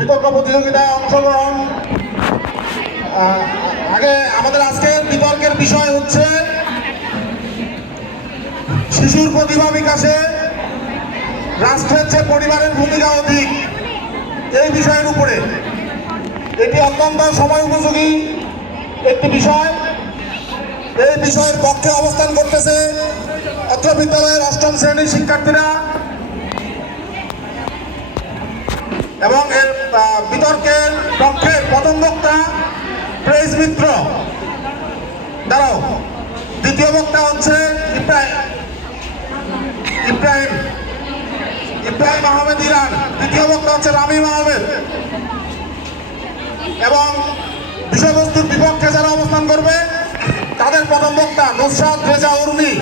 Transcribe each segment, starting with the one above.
বিতর্ক প্রতিযোগিতায় অংশগ্রহণ। আগে আমাদের আজকের বিতর্কের বিষয় হচ্ছে শিশুর প্রতিভা বিকাশে রাষ্ট্রের চেয়ে পরিবারের ভূমিকা অধিক, এই বিষয়ের উপরে। এটি অত্যন্ত সময় উপযোগী একটি বিষয়। এই বিষয়ের পক্ষে অবস্থান করতেছে অত্র বিদ্যালয়ের অষ্টম শ্রেণীর শিক্ষার্থীরা এবং এর বিতর্কের পক্ষে প্রথম বক্তা প্রেস মিত্র। দাঁড়াও, দ্বিতীয় বক্তা হচ্ছে ইব্রাহিম আহমেদ ইরান। তৃতীয় বক্তা হচ্ছে রামিম আহমেদ। এবং বিষয়বস্তুর বিপক্ষে যারা অবস্থান করবে তাদের প্রথম বক্তা নুসরাত রেজা উর্মি।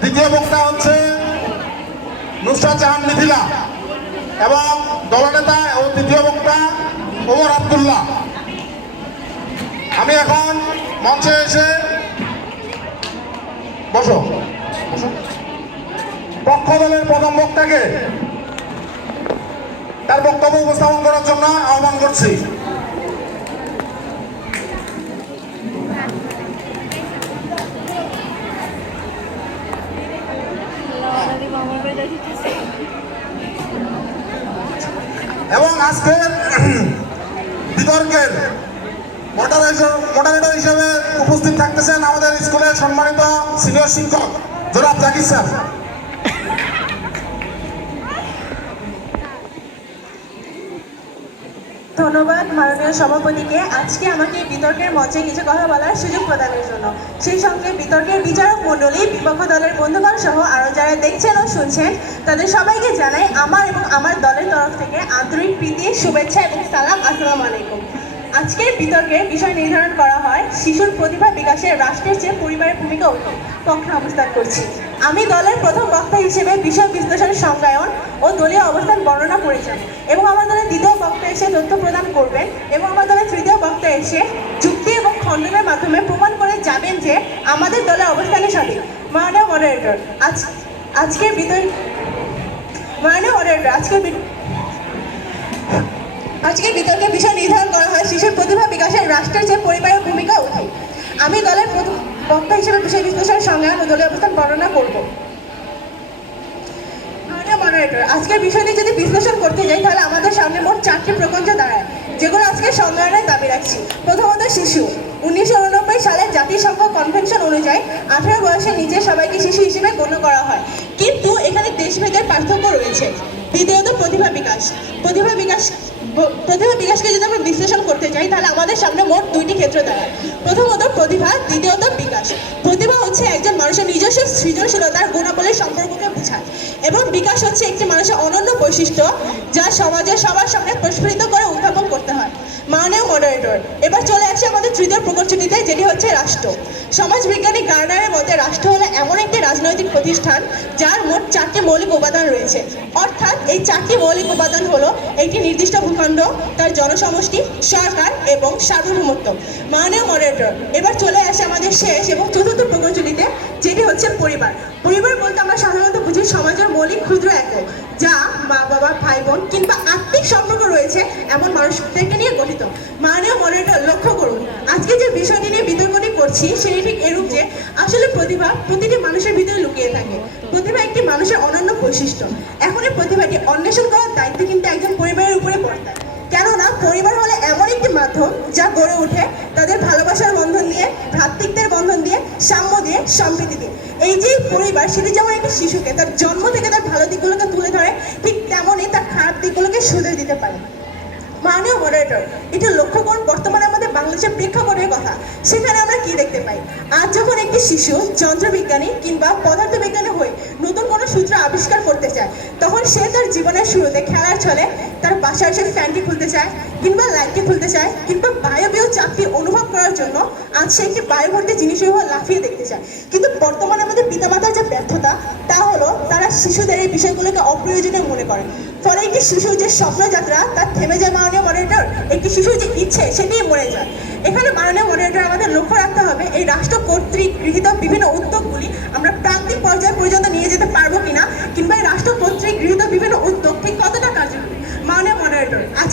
দ্বিতীয় বক্তা হচ্ছে নুসরাত জাহান মিথিলা এবং দলনেতা ও তৃতীয় বক্তা ওমর আব্দুল্লাহ। আমি এখন মঞ্চে এসে বসো পক্ষ দলের প্রথম বক্তাকে তার বক্তব্য উপস্থাপন করার জন্য আহ্বান করছি। এবং আজকের বিতর্কের মডারেটর হিসেবে উপস্থিত থাকতেছেন আমাদের স্কুলের সম্মানিত সিনিয়র শিক্ষক জনাব জাকির স্যার। ধন্যবাদ মাননীয় সভাপতিকে আজকে আমাকে বিতর্কের মঞ্চে কিছু কথা বলার সুযোগ প্রদানের জন্য। সেই সঙ্গে বিতর্কের বিচারক মণ্ডলী, বিপক্ষ দলের বন্ধুগণ সহ আরও যারা দেখছেন ও শুনছেন তাদের সবাইকে জানাই আমার এবং আমার দলের তরফ থেকে আন্তরিক প্রীতি, শুভেচ্ছা এবং সালাম। আসসালামু আলাইকুম। আজকের বিতর্কের বিষয় নির্ধারণ করা হয় শিশুর প্রতিভা বিকাশে রাষ্ট্রের চেয়ে পরিবারের ভূমিকা পক্ষে অবস্থান করছি। আমি দলের প্রথম বক্তা হিসেবে বিষয় বিশ্লেষণ, সংজ্ঞায়ন ও দলীয় অবস্থান বর্ণনা করেছেন এবং আমার দলের দ্বিতীয় বক্তা এসে তথ্য প্রদান করবেন এবং আমার দলের তৃতীয় বক্তা এসে যুক্তি এবং খণ্ডনের মাধ্যমে প্রমাণ করে যাবেন যে আমাদের দলের অবস্থানই সঠিক। মাননীয় মডারেটর, আজকের বিতর্কের বিষয় নির্ধারণ করা হয় শিশুর প্রতিভা বিকাশে রাষ্ট্রের চেয়ে পরিবারের ভূমিকা অধিক। আমি দলের প্রথম বক্তা হিসেবে বিষয় বিশ্লেষণ, সংজ্ঞায়ন ও দলীয় অবস্থান বর্ণনা করব। মডারেটর, আজকের বিষয়টি যদি বিশ্লেষণ করতে যাই তাহলে আমাদের সামনে মোট 4টি প্রকল্প দাঁড়ায়, যেগুলো আজকে সংজ্ঞায়নের দাবি রাখছি। প্রথমত শিশু। 1989 সালের জাতিসংঘ কনভেনশন অনুযায়ী 18 বয়সের নিচে সবাইকে শিশু হিসেবে গণ্য করা হয়, কিন্তু এখানে দেশভেদের পার্থক্য রয়েছে। দ্বিতীয়ত প্রতিভা বিকাশকে যদি আমরা বিশ্লেষণ করতে চাই তাহলে আমাদের সামনে মোট 2টি ক্ষেত্র দাঁড়ায়। প্রথমত প্রতিভা, দ্বিতীয়ত বিকাশ। প্রতিভা হচ্ছে একজন মানুষের নিজস্ব সৃজনশীলতার গুণাবলীর সম্পর্ককে বোঝায় এবং বিকাশ হচ্ছে একটি মানুষের অনন্য বৈশিষ্ট্য যা সমাজে সবার সামনে প্রস্ফুটিত করে উত্থাপন করতে হয়। মাননীয় মডারেটর, এবার চলে আসে আমাদের তৃতীয় প্রকল্পটিতে, যেটি হচ্ছে রাষ্ট্র। সমাজবিজ্ঞানী গার্নারের মতে রাষ্ট্র হলো এমন একটি রাজনৈতিক প্রতিষ্ঠান যার মোট 4টি মৌলিক উপাদান রয়েছে। অর্থাৎ এই 4টি মৌলিক উপাদান হলো একটি নির্দিষ্ট ভূখণ্ড, তার জনসমষ্টি, সরকার এবং সার্বভৌমত্ব। মাননীয় মডারেটর, এবার চলে আসে আমাদের শেষ এবং চতুর্থ প্রকল্পটিতে, যেটি হচ্ছে পরিবার। পরিবার বলতে আমরা সাধারণত বুঝি সমাজের মৌলিক ক্ষুদ্র একক, যা মা বাবা, ভাই বোন কিংবা আত্মিক সম্পর্ক রয়েছে এমন মানুষদেরকে নিয়ে গঠিত। মাননীয় মডারেটর, লক্ষ্য করুন আজকে যে বিষয়টি নিয়ে বিতর্কটি করছি সেটি ঠিক এরূপ যে আসলে প্রতিভা প্রতিটি মানুষের ভিতরে লুকিয়ে থাকে। প্রতিভা একটি মানুষের অনন্য বৈশিষ্ট্য। এখন এই প্রতিভাটি অন্বেষণ করার দায়িত্ব কিন্তু একজন পরিবারের উপরে বর্তায়, কেননা পরিবার হলো এমন একটি মাধ্যম যা গড়ে ওঠে তাদের ভালোবাসার বন্ধন দিয়ে, ভ্রাতৃত্বের বন্ধন দিয়ে, সাম্য দিয়ে, সম্প্রীতি দিয়ে। এই যে পরিবার, সেটি যেমন একটি শিশুকে তার জন্ম থেকে তার ভালো দিকগুলোকে তুলে ধরে, ঠিক তেমনই তার খারাপ দিকগুলোকে শুধরে দিতে পারে। মাননীয় মডারেটর, এটা লক্ষ্য করুন বর্তমানে আমাদের বাংলাদেশের প্রেক্ষাপটের কথা। সেখানে আমরা কি দেখতে পাই? আজ যখন একটি শিশু যন্ত্রবিজ্ঞানী কিংবা পদার্থবিজ্ঞানী হয়ে নতুন কোনো সূত্র আবিষ্কার করতে চায়, তখন সে তার জীবনের শুরুতে খেলার ছলে তার বাসায় সে ফ্যানটি খুলতে চায় কিংবা লাইটটি খুলতে চায়, কিংবা বায়বীয় চাপটি অনুভব করার জন্য আজ সে একটি বায়ুভর্তি জিনিসের উপর লাফিয়ে দেখতে চায়। কিন্তু বর্তমানে আমাদের পিতামাতার যে ব্যর্থতা তা হলো তারা শিশুদের এই বিষয়গুলোকে অপ্রয়োজনীয় মনে করে। ফলে একটি শিশুর যে স্বপ্নযাত্রা তার থেমে যায়। মাননীয় মডারেটর, একটি শিশুর যে ইচ্ছে সেটি মরে যায়। এখানে মাননীয় মডারেটর, আমাদের লক্ষ্য রাখতে হবে এই রাষ্ট্র কর্তৃক গৃহীত বিভিন্ন উদ্যোগগুলি আমরা প্রান্তিক পর্যায় পর্যন্ত নিয়ে যেতে পারবো কিনা, কিংবা এই রাষ্ট্র কর্তৃক গৃহীত বিভিন্ন উদ্যোগ ঠিক কতটা কার্যকর।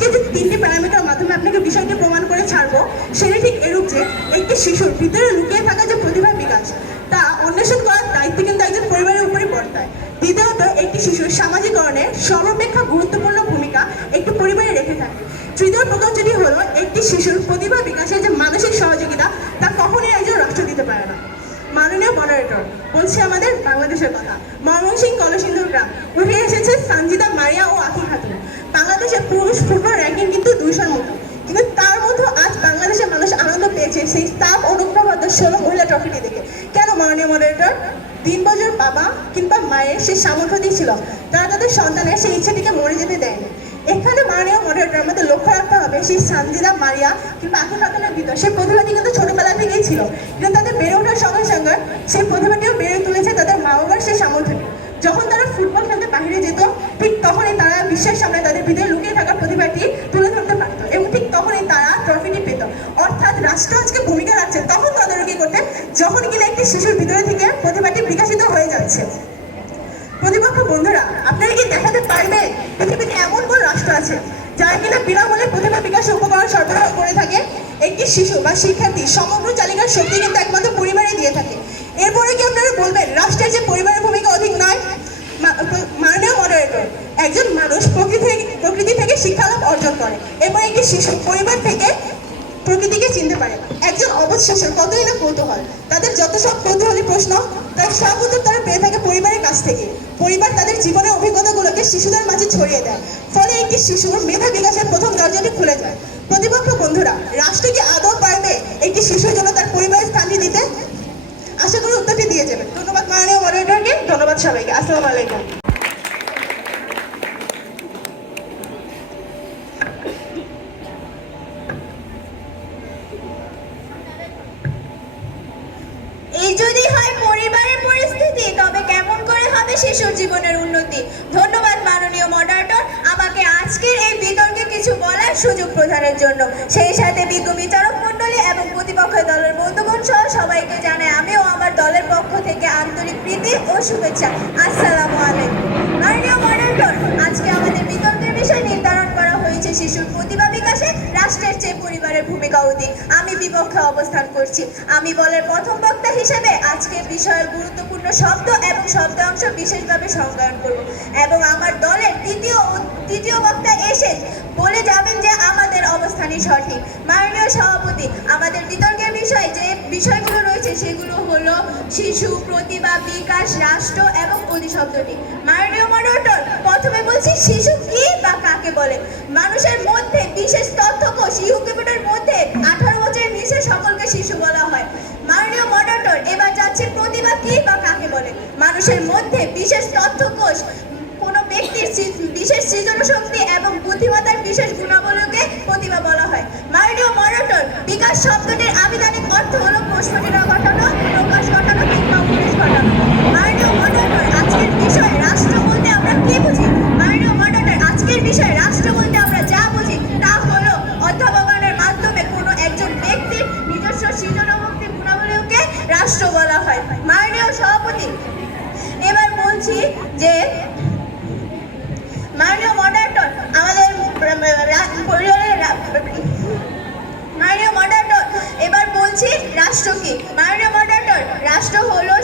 আজকে যে তিনটি প্যারামিটার মাধ্যমে আপনাকে বিষয়টি প্রমাণ করে ছাড়বো সেটি ঠিক এরূপ যে একটি শিশুর ভিতরে লুকিয়ে থাকা যে প্রতিভার বিকাশ তা অন্বেষণ করার দায়িত্ব কিন্তু একজন পরিবারের উপরই বর্তায়। দ্বিতীয়ত, একটি শিশুর সামাজিকরণে সর্বাপেক্ষা গুরুত্বপূর্ণ ভূমিকা একটি পরিবারে রেখে থাকে। তৃতীয় প্রকার যেটি হলো একটি শিশুর প্রতিভা বিকাশের যে মানসিক সহযোগিতা তা কখনোই একজন রাষ্ট্র দিতে পারে না। মাননীয় মডারেটর, বলছি আমাদের বাংলাদেশের কথা। ময়মনসিংহ কলসিন্দুর গ্রাম উঠে এসেছে সানজিদা মারিয়া ও আঁখি খাতুন। বাংলাদেশের পুরুষ ফুটবল র্যাঙ্কিং কিন্তু 200-র মতো, কিন্তু তার মধ্যে আজ বাংলাদেশের মানুষ আনন্দ পেয়েছে সেই স্টাফ অনুপ্রবদ্ধ 16 মহিলা ট্রফিটি দেখে। কেন মাননীয় মডারেটর? দিনবজর বাবা কিংবা মায়ের সেই সামর্থ্য দিয়েছিল, তারা তাদের সন্তানের সেই ইচ্ছাটিকে মরে যেতে দেয়নি। এখানে মাননীয় মডারেটর আমাদের লক্ষ্য রাখতে হবে সেই সানজিদা মারিয়া কিংবা আঁখি খাতুনের ভিতর সেই প্রতিভাটি কিন্তু ছোটবেলা থেকেই ছিল, কিন্তু তাদের বেড়ে ওঠার সঙ্গে সঙ্গে সেই প্রতিভাটিও বেড়ে তুলেছে তাদের মা বাবার সেই সামর্থ্য। যখন তারা ফুটবল খেলতে বাইরে যেত ঠিক তখনই তারা বিশ্বের সামনে তাদের ভিতরে লুকিয়ে থাকা প্রতিভাটি তুলে ধরতে পারত এবং ঠিক তখনই তারা ট্রফিটি পেত। অর্থাৎ রাষ্ট্র আজকে ভূমিকা রাখছে তখন তদারকি করতে যখন কিনা একটি শিশুর ভিতরে থেকে প্রতিভাটি বিকশিত হয়ে যাচ্ছে। প্রতিপক্ষ বন্ধুরা, আপনারা কি দেখাতে পারবেন পৃথিবীতে এমন কোন রাষ্ট্র আছে যারা কিনা বিনামূল্যে প্রতিভা বিকাশের উপকরণ সরবরাহ করে থাকে? একটি শিশু বা শিক্ষার্থী সমগ্র চালিকার শক্তি কিন্তু একমাত্র পরিবারে দিয়ে থাকে। এরপরে কি আপনারা বলবেন রাষ্ট্রের যে পরিবারের ভূমিকা অধিক নয়? মাননীয় মডারেটর, একজন মানুষ প্রকৃতি থেকে শিক্ষা লাভ অর্জন করে এবং একটি শিশু পরিবার থেকে প্রকৃতিকে চিনতে পারে। একজন অবধ শিশুর কতই না কৌতূহল, তাদের যত সব কৌতূহলী প্রশ্ন তার সব উত্তর তারা পেয়ে থাকে পরিবারের কাছ থেকে। পরিবার তাদের জীবনের অভিজ্ঞতাগুলোকে শিশুদের মাঝে ছড়িয়ে দেয়, ফলে একটি শিশুর মেধা বিকাশের প্রথম দরজাটি খুলে যায়। প্রতিপক্ষ বন্ধুরা, রাষ্ট্র কি আদৌ পারবে একটি শিশুর জন্য তার পরিবারের স্থানটি দিতে? আশা করি উত্তরটি দিয়ে যাবেন। ধন্যবাদ মাননীয় মডারেটরকে, ধন্যবাদ সবাইকে। আসসালামু আলাইকুম। এই যদি হয় পরিবারের পরিস্থিতি, তবে কেমন করে হবে শিশুর জীবনের উন্নতি? ধন্যবাদ মাননীয় মডারেটর আমাকে আজকের এই বিতর্কে কিছু বলার সুযোগ প্রদানের জন্য। সেই সাথে বিজ্ঞ বিচারক মণ্ডলী এবং প্রতিপক্ষের দলের বন্ধুগণ সহ সবাইকে জানাই আমিও আমার দলের পক্ষ থেকে আন্তরিক প্রীতি ও শুভেচ্ছা। আসসালামু আলাইকুম। মাননীয় মডারেটর, আজকে আমাদের বিতর্কের বিষয় নির্ধারণ করা হয়েছে শিশুর প্রতিভা বিকাশে রাষ্ট্রের চেয়ে পরিবারের ভূমিকা অধিক। আমি বিপক্ষে অবস্থান করছি। আমি বলের প্রথম বক্তা হিসেবে আজকের বিষয়ের গুরুত্বপূর্ণ শব্দ এবং শব্দাংশ বিশেষভাবে সংজ্ঞায়ন করব এবং আমার দলের তৃতীয় বক্তা এসে বলে যাবেন যে আমাদের অবস্থানই সঠিক। মাননীয় সভাপতি, আমাদের বিতর্কের বিষয় যে বিষয়গুলো রয়েছে সেগুলো হলো শিশু, প্রতিভা, বিকাশ, রাষ্ট্র এবং প্রতিশব্দটি। মাননীয় মডারেটর, প্রথমে বলছি শিশু কি বা কাকে বলে। মানুষের মধ্যে বিশেষ তথ্যকোষ ইউকিপিডের মধ্যে 18 বছরের নিচে সকলকে শিশু বলা হয়। মাননীয় মডারেটর, এবার যাচ্ছে প্রতিভা কি বা কাকে বলে। মানুষের মধ্যে বিশেষ তথ্যকোষ কোনো ব্যক্তির বিশেষ সৃজন শক্তি এবং বুদ্ধিমত্তার বিশেষ গুণাবলীকে প্রতিভা বলা হয়। মাননীয় মডারেটর, বিকাশ শব্দটির আবিধানিক অর্থ হলো প্রশ্নটিরা ঘটানো, প্রকাশ ঘটানো কিংবা উপদেশ ঘটানো। মাননীয় মডারেটর, আজকের বিষয় রাষ্ট্র বলতে আমরা কি বুঝি? মাননীয় মডারেটর, আজকের বিষয় রাষ্ট্র বলতে আমরা যা বুঝি তা হলো অধ্যাপনের মাধ্যমে কোনো একজন ব্যক্তির নিজস্ব সৃজনশক্তি গুণাবলীকে রাষ্ট্র বলা হয়। মাননীয় সভাপতি, এবার বলছি যে মাননীয় মডারেটর, আমাদের মাননীয় মডারেটর, এবার বলছি রাষ্ট্র কি। মাননীয় মডারেটর, রাষ্ট্র হলো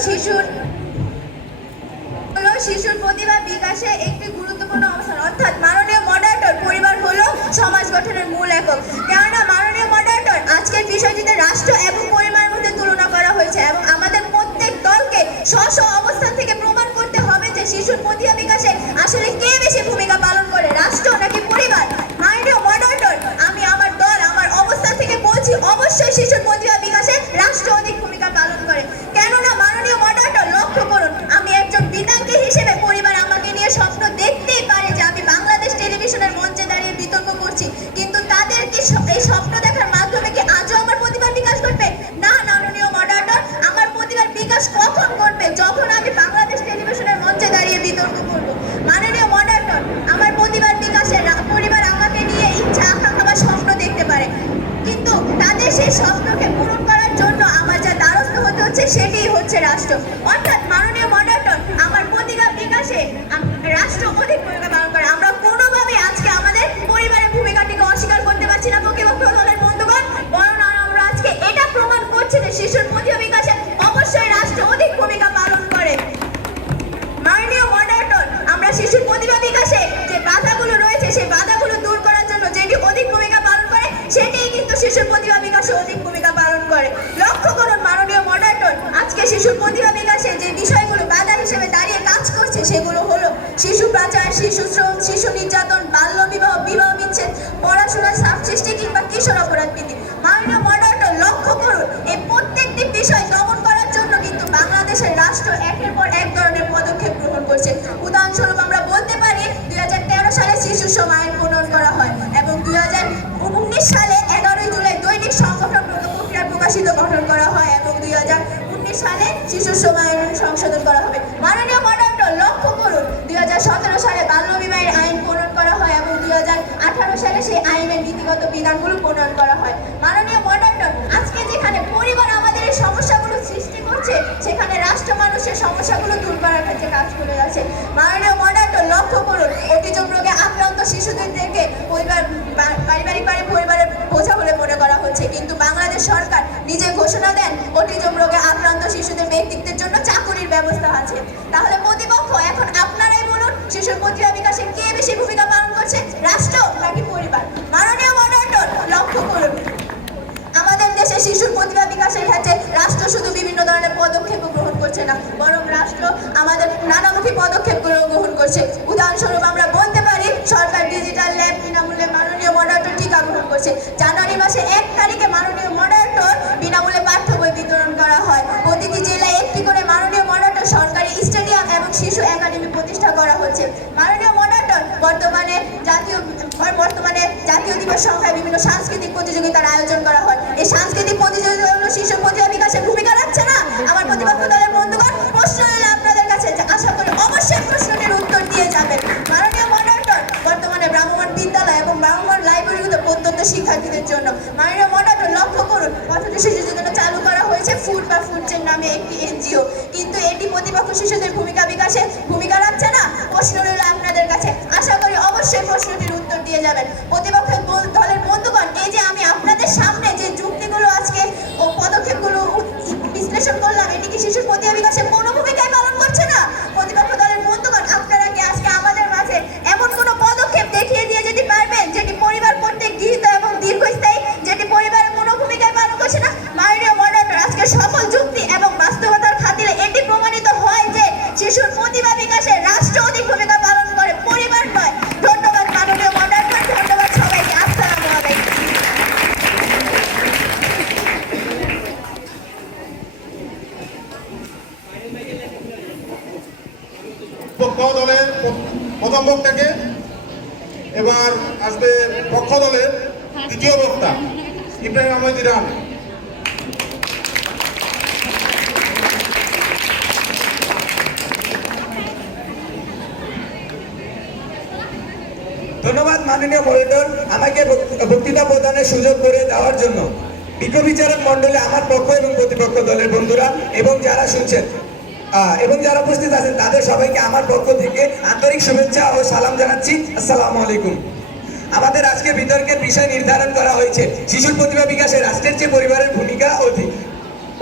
শিশুর প্রতিভা বিকাশে একটি গুরুত্বপূর্ণ অবস্থান। অর্থাৎ মাননীয় মডারেটর, পরিবার হলো সমাজ গঠনের মূল একক। কেননা মাননীয় মডারেটর, আজকের বিষয়টিতে রাষ্ট্র এবং পরিবারের মধ্যে তুলনা করা হয়েছে এবং আমাদের প্রত্যেক দলকে স্ব অবস্থান থেকে প্রমাণ করতে হবে যে শিশুর প্রতিভা বিকাশে আসলে কে বেশি ভূমিকা পালন করে, রাষ্ট্র নাকি পরিবার। মাননীয় মডারেটর, আমি আমার দল আমার অবস্থান থেকে বলছি অবশ্যই শিশুর প্রতিভা বিকাশে রাষ্ট্র অধিক ভূমিকা পালন করে। কেননা মাননীয় মডারেটর, লক্ষ্য করুন, আমি একজন বিতাঙ্গী হিসেবে পরিবার আমাকে নিয়ে স্বপ্ন দেখতেই পারে যে আমি বাংলাদেশ টেলিভিশনের মঞ্চে দাঁড়িয়ে বিতর্ক করছি, কিন্তু তাদের কি শিশুর প্রতিভা বিকাশে যে বিষয়গুলো বাধা হিসেবে দাঁড়িয়ে কাজ করছে সেগুলো হলো শিশু পাচার, শিশু শ্রম, শিশু নির্যাতন, বাল্য বিবাহ, বিবাহ বিচ্ছেদ, পড়াশোনার চাপ সৃষ্টি কিংবা কিশোর অপরাধ বৃদ্ধি। মাননীয় মডারেটর, লক্ষ্য করুন, এই প্রত্যেকটি বিষয় দমন করার জন্য কিন্তু বাংলাদেশের রাষ্ট্র একের পর এক ধরনের পদক্ষেপ গ্রহণ করছে। উদাহরণস্বরূপ আমরা বলতে পারি 2013 সালে শিশু শ্রম আইন প্রণয়ন করা হয় এবং 2019 সালে 11 জুলাই দৈনিক সংগঠন প্রক্রিয়া প্রকাশিত গঠন করা হয় এবং 2019 সালে শিশু শ্রম আইন সংশোধন করা হবে। মাননীয় মডারেটর, লক্ষ্য করুন, 2017 সালে বাল্য বিবাহের আইন প্রণয়ন করা হয় এবং 2018 সালে সেই আইনের নীতিগত বিধানগুলো প্রণয়ন করা হয়। মাননীয় মডারেটর, আজকে যেখানে পরিবার আমাদের এই সমস্যাগুলো সৃষ্টি করছে সেখানে রাষ্ট্র মানুষের সমস্যাগুলো দূর করার ক্ষেত্রে কাজ করে যাচ্ছে। মাননীয় মডারেটর, লক্ষ্য করুন, অটিজম রোগে আক্রান্ত শিশুদেরকে পারিবারিকভাবে পরিবারের বোঝা বলে মনে করা হচ্ছে, কিন্তু বাংলাদেশ সরকার নিজে ঘোষণা দেন অটিজম রোগে আক্রান্ত শিশুদের ব্যক্তিত্বের জন্য চাকুরির ব্যবস্থা আছে। তাহলে প্রতিপক্ষ, এখন আপনারাই বলুন, শিশুর প্রতিভা বিকাশে কে বেশি ভূমিকা পালন করছে, রাষ্ট্র নাকি পরিবার? মাননীয় মডারেটর, লক্ষ্য করুন, আমাদের দেশে শিশুর প্রতিভা বিকাশের ক্ষেত্রে রাষ্ট্র শুধু বিভিন্ন ধরনের পদক্ষেপ গ্রহণ করছে না, বরং রাষ্ট্র আমাদের নানামুখী পদক্ষেপগুলো গ্রহণ করছে। উদাহরণস্বরূপ আমরা বলতে পারি সরকার ডিজিটাল ল্যাব বিনামূল্যে মাননীয় মডারেটর টিকা গ্রহণ করছে। জানুয়ারি মাসে 1 তারিখে মাননীয় মডারেটর বিনামূল্যে পাঠ্য বই বিতরণ করা হয়। প্রতিটি জেলায় একটি করে মাননীয় মডারেটর সরকারি স্টেডিয়াম এবং শিশু একাডেমি প্রতিষ্ঠা করা হচ্ছে। মাননীয় মডারেটর, বর্তমানে জাতীয় দিবস সংখ্যায় বিভিন্ন সাংস্কৃতিক প্রতিযোগিতার আয়োজন করা হয়। এই সাংস্কৃতিক প্রতিযোগিতাগুলো শিশুর প্রতিভা বিকাশে ভূমিকা রাখছে না? আমার প্রতিপক্ষ দলের বন্ধুগণ, প্রশ্ন এলে আপনাদের কাছে আশা করি অবশ্যই প্রশ্নটির উত্তর দিয়ে যাবেন। মাননীয় মডারেটর, বর্তমানে ভ্রাম্যমাণ বিদ্যালয় এবং ভ্রাম্যমাণ লাইব্রেরিগুলো প্রত্যন্ত শিক্ষার্থীদের জন্য। মাননীয় মডারেটর, লক্ষ্য করুন, পথশিশু শিশুদের জন্য চালু করা হয়েছে ফুড বা ফুডচেন নামে একটি এনজিও, কিন্তু এটি প্রতিপক্ষ শিশুদের ভূমিকা বিকাশে ভূমিকা রাখছে না? প্রশ্ন রইল আপনাদের কাছে, আশা করি অবশ্যই প্রশ্নটির উত্তর দিয়ে যাবেন। প্রতিপক্ষ দলের বন্ধুগণ, এই যে আমি আপনাদের সামনে যে যুক্তিগুলো আজকে ও পদক্ষেপগুলো বিশ্লেষণ করলাম, এটি কি শিশুর প্রতিভা বিকাশে কোনো ভূমিকায় পালন করছে না? প্রতিপক্ষ দলের বন্ধুগণ, আপনারা কি আজকে আমাদের মাঝে এমন কোনো পদক্ষেপ দেখিয়ে দিয়ে যেতে পারবেন যেটি পরিবার কর্তৃক গৃহীত এবং দীর্ঘস্থায়ী, যেটি পরিবারের কোনো ভূমিকায় পালন করছে না? মাননীয় মডারেটর, আজকে সকল যুক্তি এবং বাস্তবতার খাতিরে এটি প্রমাণিত হয় যে শিশুর প্রতিভা বিকাশে রাষ্ট্র অধিক ভূমিকা পালন করে, পরিবার নয়। ধন্যবাদ মাননীয় মডারেটর, ধন্যবাদ সবাইকে। আসসালামু আলাইকুম। পক্ষ দলের প্রথম বক্তাকে, এবার আসবে পক্ষ দলের দ্বিতীয় বক্তা ইব্রাহিম আহমেদ ইরান। ধন্যবাদ মাননীয় মডারেটর, আমাকে বক্তৃতা প্রদানের সুযোগ করে দেওয়ার জন্য। বিজ্ঞ বিচারক মণ্ডলী, আমার পক্ষ এবং প্রতিপক্ষ দলের বন্ধুরা এবং যারা শুনছেন এবং যারা উপস্থিত আছেন তাদের সবাইকে আমার পক্ষ থেকে আন্তরিক শুভেচ্ছা ও সালাম জানাচ্ছি। আসসালামু আলাইকুম। আমাদের আজকে বিতর্কের বিষয় নির্ধারণ করা হয়েছে শিশুর প্রতিভা বিকাশে রাষ্ট্রের চেয়ে পরিবারের ভূমিকা অধিক।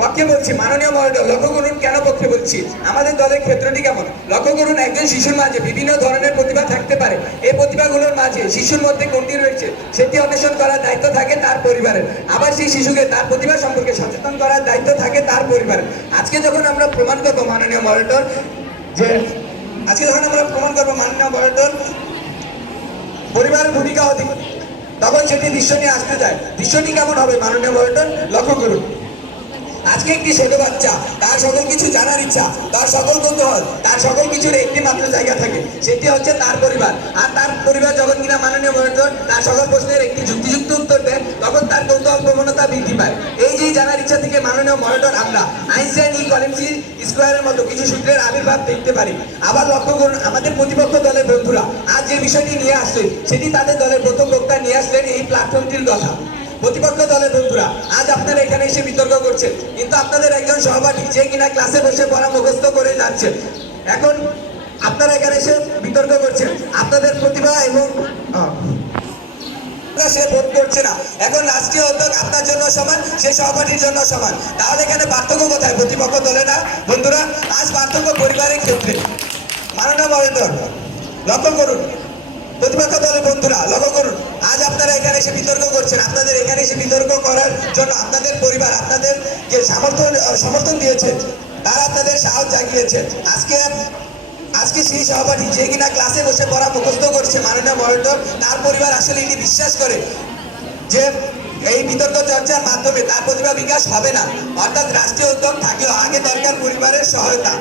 পক্ষে বলছি মাননীয় মডারেটর, লক্ষ্য করুন কেন পক্ষে বলছি। আমাদের দলের ক্ষেত্রটি কেমন লক্ষ্য করুন। একজন শিশুর মাঝে বিভিন্ন ধরনের প্রতিভা থাকতে পারে। এই প্রতিভাগুলোর মাঝে শিশুর মধ্যে কোনটি রয়েছে সেটি অন্বেষণ করার দায়িত্ব থাকে তার পরিবারের। আবার সেই শিশুকে তার প্রতিভা সম্পর্কে সচেতন করার দায়িত্ব থাকে তার পরিবারের। আজকে যখন আমরা প্রমাণ করবো মাননীয় মডারেটর পরিবারের ভূমিকা অধিক, তখন সেটি দৃশ্য নিয়ে আসতে যায়। দৃশ্যটি কেমন হবে মাননীয় মডারেটর? লক্ষ্য করুন। আজকে একটি ছোট বাচ্চা, তার সকল কিছু জানার ইচ্ছা, তার সকল কৌতূহল, তার সকল কিছুর একটি মাত্র জায়গা থাকে, সেটি হচ্ছে তার পরিবার। আর তার পরিবার যখন কিনা মাননীয় মডারেটর তার সকল প্রশ্নের একটি যুক্তিযুক্ত উত্তর দেন, তখন তার কৌতূহল প্রবণতা বৃদ্ধি পায়। এই যে জানার ইচ্ছা থেকে মাননীয় মডারেটর আমরা আইনস্টাইন ইকুয়ালিটি স্কোয়ারের মতো কিছু সূত্রের আবির্ভাব দেখতে পারি। আবার লক্ষ্য করুন, আমাদের প্রতিপক্ষ দলের বন্ধুরা আজ যে বিষয়টি নিয়ে আসছে সেটি তাদের দলের প্রথম বক্তা নিয়ে আসলেন এই প্ল্যাটফর্মটির কথা। প্রতিপক্ষ দলের বন্ধুরা, আজ আপনারা এখানে এসে বিতর্ক করছেন, কিন্তু আপনাদের একজন সহপাঠী যে কিনা ক্লাসে বসে পড়া মুখস্থ করে যাচ্ছে, এখন আপনারা এখানে এসে বিতর্ক করছেন। আপনাদের প্রতিভা এবং সে বোধ করছে না। এখন রাষ্ট্রীয় উদ্যোগ আপনার জন্য সমান, সে সহপাঠীর জন্য সমান। তাহলে এখানে পার্থক্য কোথায় প্রতিপক্ষ দলে না? বন্ধুরা, আজ পার্থক্য পরিবারের ক্ষেত্রে। মাননীয় মডারেটর, লক্ষ্য করুন, প্রতিপক্ষ দলের বন্ধুরা লক্ষ্য করুন, আজ আপনারা এখানে এসে বিতর্ক করছেন। আপনাদের এখানে এসে বিতর্ক করার জন্য আপনাদের পরিবার আপনাদেরকে সমর্থন দিয়েছে। তারা আপনাদের সাহস জাগিয়েছে। আজকে সেই সহপাঠী যে কিনা ক্লাসে বসে পড়া মুখস্থ করছে মাননীয় মডারেটর, তার পরিবার আসলে এটি বিশ্বাস করে যে এই বিতর্ক চর্চার মাধ্যমে তার প্রতিভা বিকাশ হবে না, অর্থাৎ রাষ্ট্রীয় উদ্যোগ থাকলেও আগে দরকার পরিবারের সহায়তা।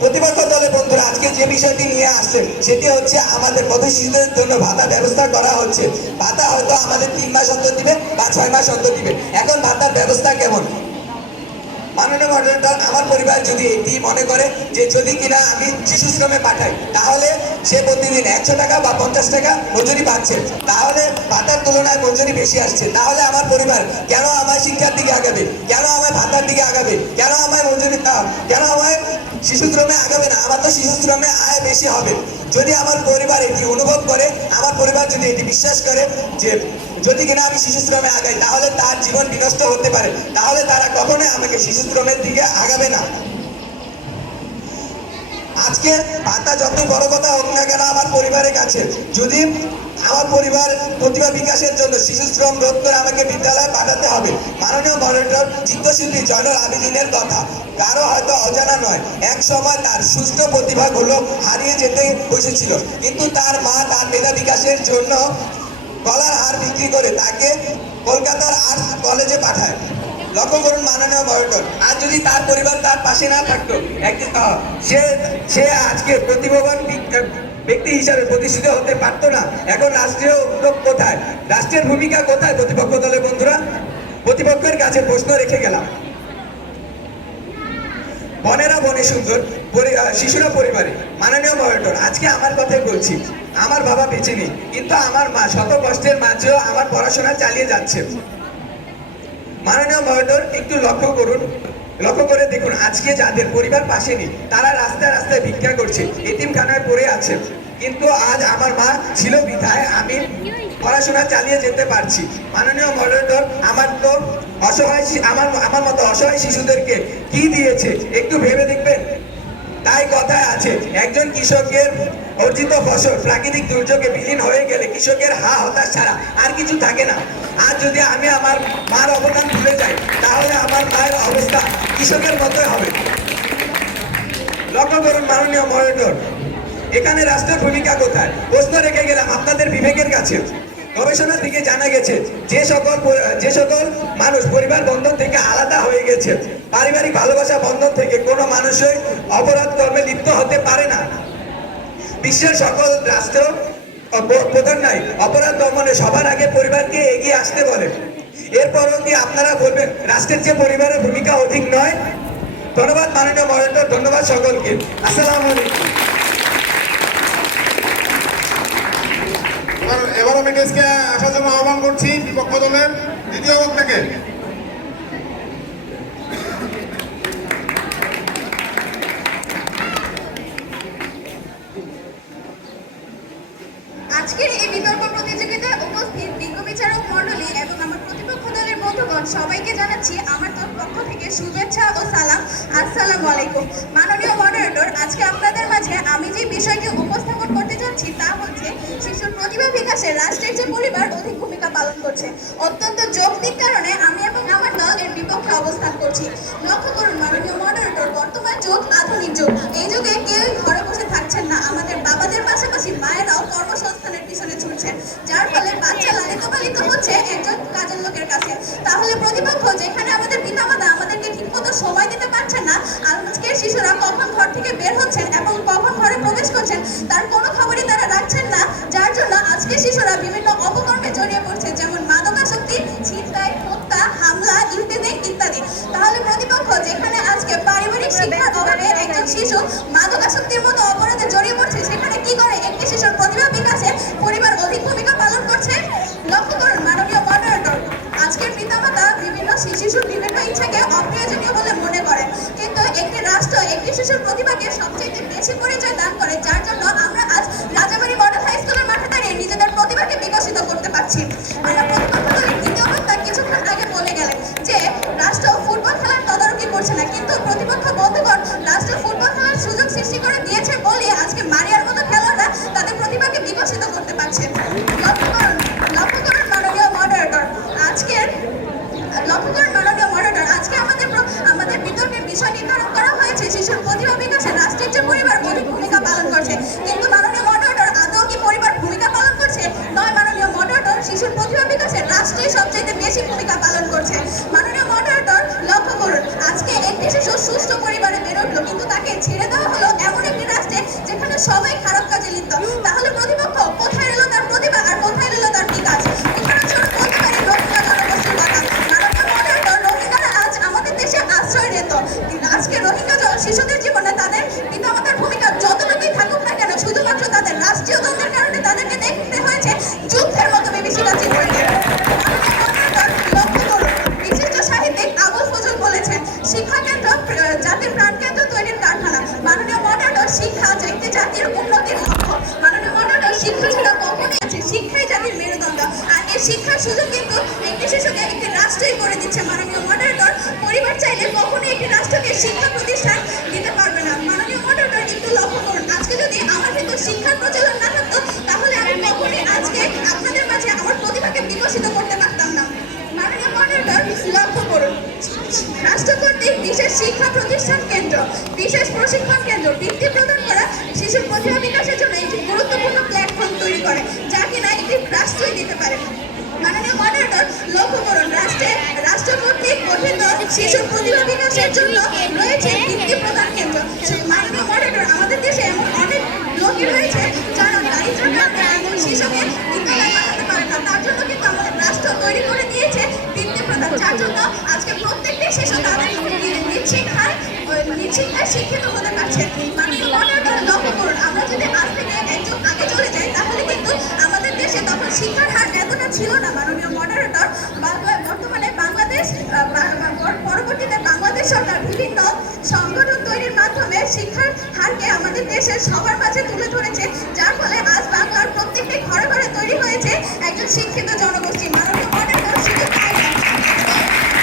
প্রতিপক্ষ দলের বন্ধুরা আজকে যে বিষয়টি নিয়ে আসছেন সেটি হচ্ছে আমাদের পথ শিশুদের জন্য ভাতা ব্যবস্থা করা হচ্ছে। ভাতা হয়তো আমাদের 3 মাস অন্তর দিবে বা 6 মাস অন্তর দিবে। এখন ভাতার ব্যবস্থা কেমন? মাননীয় মডারেটর, আমার পরিবার যদি এটি মনে করে যে যদি কিনা আমি শিশু শ্রমে পাঠাই তাহলে সে প্রতিদিন 100 টাকা বা 50 টাকা মজুরি পাচ্ছে, তাহলে ভাতার তুলনায় মজুরি বেশি আসছে, তাহলে আমার পরিবার কেন আমার শিক্ষার দিকে আগাবে, কেন আমার ভাতার দিকে আগাবে, কেন আমার মজুরি কেন আমার শিশু শ্রমে আগাবে না? আমার তো শিশু শ্রমে আয় বেশি হবে। যদি আমার পরিবার এটি অনুভব করে, আমার পরিবার যদি এটি বিশ্বাস করে যে যদি কিনা আমি শিশু শ্রমে আগাই তাহলে তার জীবন বিনষ্ট হতে পারে, তাহলে তারা কখনোই আমাকে শিশু শ্রমের দিকে আগাবে না। আজকে ভাতা যত বড় কথা হোক না কেন আমার পরিবারের কাছে, যদি আমার পরিবার প্রতিভা বিকাশের জন্য শিশু শ্রম রোধ করে আমাকে বিদ্যালয়ে পাঠাতে হবে। মাননীয় মডারেটর, চিত্রশিল্পী জয়নুল আবেদিনের কথা কারো হয়তো অজানা নয়। এক সময় তার সুস্থ প্রতিভাগুলো হারিয়ে যেতে বসেছিল, কিন্তু তার মা তার মেধা বিকাশের জন্য গলার হার বিক্রি করে তাকে কলকাতার আর্টস কলেজে পাঠায়। লক্ষ্য করুন মাননীয় মডারেটর, আর যদি তার পরিবার তার পাশে না থাকতো, একদিন সে আজকে প্রতিভাবান ব্যক্তি হিসাবে প্রতিষ্ঠিত হতে পারতো না। এখন রাষ্ট্রীয় উদ্যোগ কোথায়, রাষ্ট্রের ভূমিকা কোথায়? প্রতিপক্ষ দলের বন্ধুরা, প্রতিপক্ষের কাছে প্রশ্ন রেখে গেলাম। বনেরা বনে সুন্দর, শিশুরা পরিবারে। মাননীয় মডারেটর, আজকে আমার কথাই বলছি। আমার বাবা বেঁচে নেই, কিন্তু আমার মা শত কষ্টের মাঝেও আমার পড়াশোনা চালিয়ে যাচ্ছে। মাননীয় মডারেটর, একটু লক্ষ্য করে দেখুন, আজকে যাদের পরিবার পাশে নেই তারা রাস্তায় রাস্তায় ভিক্ষা করছে, এতিমখানায় পড়ে আছে, কিন্তু আজ আমার মা ছিল বিধায় আমি পড়াশোনা চালিয়ে যেতে পারছি। মাননীয় মডারেটর, আমার মতো অসহায় শিশুদেরকে কি দিয়েছে একটু ভেবে দেখবেন। তাই কথায় আছে, একজন কৃষকের অর্জিত ফসল প্রাকৃতিক দুর্যোগে বিলীন হয়ে গেলে কৃষকের হতাশ ছাড়া আর কিছু থাকে না। আর যদি আমি আমার মার অবদান ভুলে যাই তাহলে আমার মায়ের অবস্থা কৃষকের মতোই হবে। লক্ষ্য করুন মাননীয় মডারেটর, এখানে রাষ্ট্রের ভূমিকা কোথায়? প্রশ্ন রেখে গেলাম আপনাদের বিবেকের কাছে। গবেষণা থেকে জানা গেছে যে সকল মানুষ পরিবার বন্ধন থেকে আলাদা হয়ে গেছে, পারিবারিক ভালোবাসা বন্ধন থেকে কোনো মানুষই অপরাধ কর্মে লিপ্ত হতে পারে না। বিশ্বের সকল রাষ্ট্র প্রধান নাই অপরাধ দমনে সবার আগে পরিবারকে এগিয়ে আসতে বলে। এরপরও কি আপনারা বলবেন রাষ্ট্রের যে পরিবারের ভূমিকা অধিক নয়? ধন্যবাদ মাননীয় মডারেটর, ধন্যবাদ সকলকে। আসসালামু আলাইকুম। এবার আমি ডেস্কে আসার জন্য আহ্বান করছি বিপক্ষ দলের দ্বিতীয় বক্তাকে। আজকের এই বিতর্ক প্রতিযোগিতায় উপস্থিত বিজ্ঞ বিচারক মণ্ডলী এবং আমার প্রতিপক্ষ দলের বন্ধুগণ সবাইকে জানাচ্ছি আমার পক্ষ থেকে শুভেচ্ছা ও সালাম। আসসালামু আলাইকুম। মাননীয় মডারেটর, আজকে আপনাদের মাঝে আমি যে বিষয়টি উপস্থাপন করতে যাচ্ছি তা হচ্ছে শিশুর প্রতিভা বিকাশে রাষ্ট্রের যে পরিবার অধিক ভূমিকা পালন করছে। অত্যন্ত যৌক্তিক কারণে আমি এবং আমার দল এর বিপক্ষে অবস্থান করছি। লক্ষ্য করুন মাননীয় মডারেটর, বর্তমান যুগ আধুনিক যুগ। এই যুগে কেউই ঘরে বসে থাকছেন না। আমাদের বাবাদের পাশাপাশি মায়েরাও কর্মসংস্থানের পিছনে ছুটছেন, যার ফলে বাচ্চা লালিত পালিত হচ্ছে একজন কাজের লোকের কাছে। তাহলে প্রতিপক্ষ, যেখানে আমাদের পিতামাতা আমাদেরকে ঠিকমতো সময় দিতে পারছেন না, আজকের শিশুরা কখন ঘর থেকে বের হচ্ছেন এবং কখন ঘরে প্রবেশ করছেন তার কোনো খবরই তারা রাখছেন না, যার জন্য আজকের শিশুরা বিভিন্ন অপকর্মে জড়িয়ে পড়ছে, যেমন মাদকাসক্তি, ছিনতাই, হত্যা, হামলা, ইত্যাদি। তাহলে প্রতিপক্ষ, যেখানে আজকে পারিবারিক শিক্ষার অভাবে একজন শিশু মাদকাসক্তির মতো অপরাধে জড়িয়ে পড়ছে, সেখানে কি করে একটি শিশুর প্রতিভা বিকাশে পরিবার অধিক ভূমিকা পালন করছে? লক্ষ্য করুন মাননীয় মডারেটর, আজকের পিতামাতা বিভিন্ন শিশুর বিভিন্ন ইচ্ছাকে অপ্রয়োজনীয় বলে মনে করেন, কিন্তু একটি রাষ্ট্র একটি শিশুর প্রতিভাকে সবচেয়ে বেশি পরিচয় দান করে, যার জন্য আমরা আজ রাজাবাড়ী মডেল হাই স্কুলের মাঠে দাঁড়িয়ে নিজেদের প্রতিভাকে বিকশিত করতে পারছি। আমরা প্রতিপক্ষ দলের দ্বিতীয় বক্তা কিছুক্ষণ আগে বলে গেলেন যে রাষ্ট্র ফুটবল খেলার তদারকি করছে না, কিন্তু প্রতিপক্ষ বন্ধুগণ রাষ্ট্র ফুটবল খেলার সুযোগ সৃষ্টি করে দিয়েছে বলে আজকে মারিয়ার মতো খেলোয়াড়রা তাদের প্রতিভাকে শিশুর প্রতিভা বিকাশে রাষ্ট্রই সবচেয়ে বেশি ভূমিকা পালন করছে। মাননীয় মডারেটর, লক্ষ্য করুন, আজকে একটি শিশু সুষ্ঠু পরিবারে বের উঠলো, কিন্তু তাকে ছেড়ে দেওয়া হলো এমন একটি রাষ্ট্রে যেখানে সবাই খারাপ কাজে লিপ্ত। তাহলে প্রতিপক্ষ কোথায় রইল তার প্রতিভা আর কোথায় রইল তার বিকাশ? উদাহরণস্বরূপ বলতে পারি রোহিঙ্গা জনগোষ্ঠীর কথা। মাননীয় মডারেটর, রোহিঙ্গারা আজ আমাদের দেশে আশ্রয় নিত, কিন্তু আজকে রোহিঙ্গা শিশুদের জীবনে তাদের পিতামাতার ভূমিকা যতটুকুই থাকুক না কেন, শুধুমাত্র তাদের রাষ্ট্রীয় দ্বন্দ্বের কারণে তাদেরকে দেখতে হয়েছে যুদ্ধের মতো বিভীষিকা চিত্রকে। লক্ষ্য করুন, বিশিষ্ট সাহিত্যিক আবুল ফজল বলেছেন, শিক্ষা কেন্দ্র জাতির প্রাণকেন্দ্র তৈরির কারখানা। মাননীয় মডারেটর, শিক্ষা একটি জাতির উন্নতির লক্ষ্য। মাননীয় মডারেটর, শিক্ষা ছাড়া কখনোই আছে, শিক্ষাই জাতির মেরুদণ্ড। আর এই শিক্ষার সুযোগ কিন্তু একটি শিশুকে একটি রাষ্ট্রই করে দিচ্ছে। মাননীয় মডারেটর, পরিবার চাইলে কখনোই একটি রাষ্ট্রকে শিক্ষা প্রতিষ্ঠান দিতে পারবে না। মাননীয় মডারেটর, একটু লক্ষ্য করুন, আজকে যদি আমার ভিতর শিক্ষার প্রচলন না থাকতো, তাহলে আমি কখনোই আজকে আপনাদের মাঝে আমার প্রতিভাকে বিকশিত করতে পারতাম না। মাননীয় মডারেটর, লক্ষ্য করুন, রাষ্ট্র কর্তৃক বিশেষ শিক্ষা প্রতিষ্ঠান কেন্দ্র, বিশেষ প্রশিক্ষণ কেন্দ্র, বৃত্তি প্রদান করা শিশুর প্রতিভা বিকাশের জন্য একটি গুরুত্বপূর্ণ প্ল্যাটফর্ম তৈরি করে, যা কিনা একটি রাষ্ট্রই দিতে পারে। মাননীয় মডারেটর, লক্ষ্য করুন, রাষ্ট্র কর্তৃক গঠিত শিশুর প্রতিভা বিকাশের জন্য রয়েছে বৃত্তি প্রদান কেন্দ্র। মাননীয় মডারেটর, আমাদের দেশে এমন অনেক লোকই রয়েছে যারা দারিদ্র্যের কারণে একজন শিশুকে বিদ্যালয়ে পাঠাতে পারে না, তার জন্য কিন্তু আমাদের রাষ্ট্র তৈরি করে দিয়েছে বৃত্তি প্রদান, যার জন্য আজকে প্রত্যেকটি শিশু তাদের নিশ্চিন্তায় শিক্ষিত হতে পারছে। মাননীয় মডারেটর, লক্ষ্য করুন, আমরা যদি আজ থেকে একজন আগে চলে যাই, তাহলে কিন্তু আমাদের দেশে তখন শিক্ষার হার এতটা ছিল না। মাননীয় মডারেটর, বর্তমানে বাংলাদেশ পরবর্তীতে বাংলাদেশ সরকার বিভিন্ন সংগঠন তৈরির মাধ্যমে শিক্ষার হারকে আমাদের দেশের সবার মাঝে তুলে ধরেছে, যার ফলে আজ বাংলার প্রত্যেকটি ঘরে ঘরে তৈরি হয়েছে একজন শিক্ষিত জনগোষ্ঠী। মাননীয় মডারেটর, শুধু তাই নয়,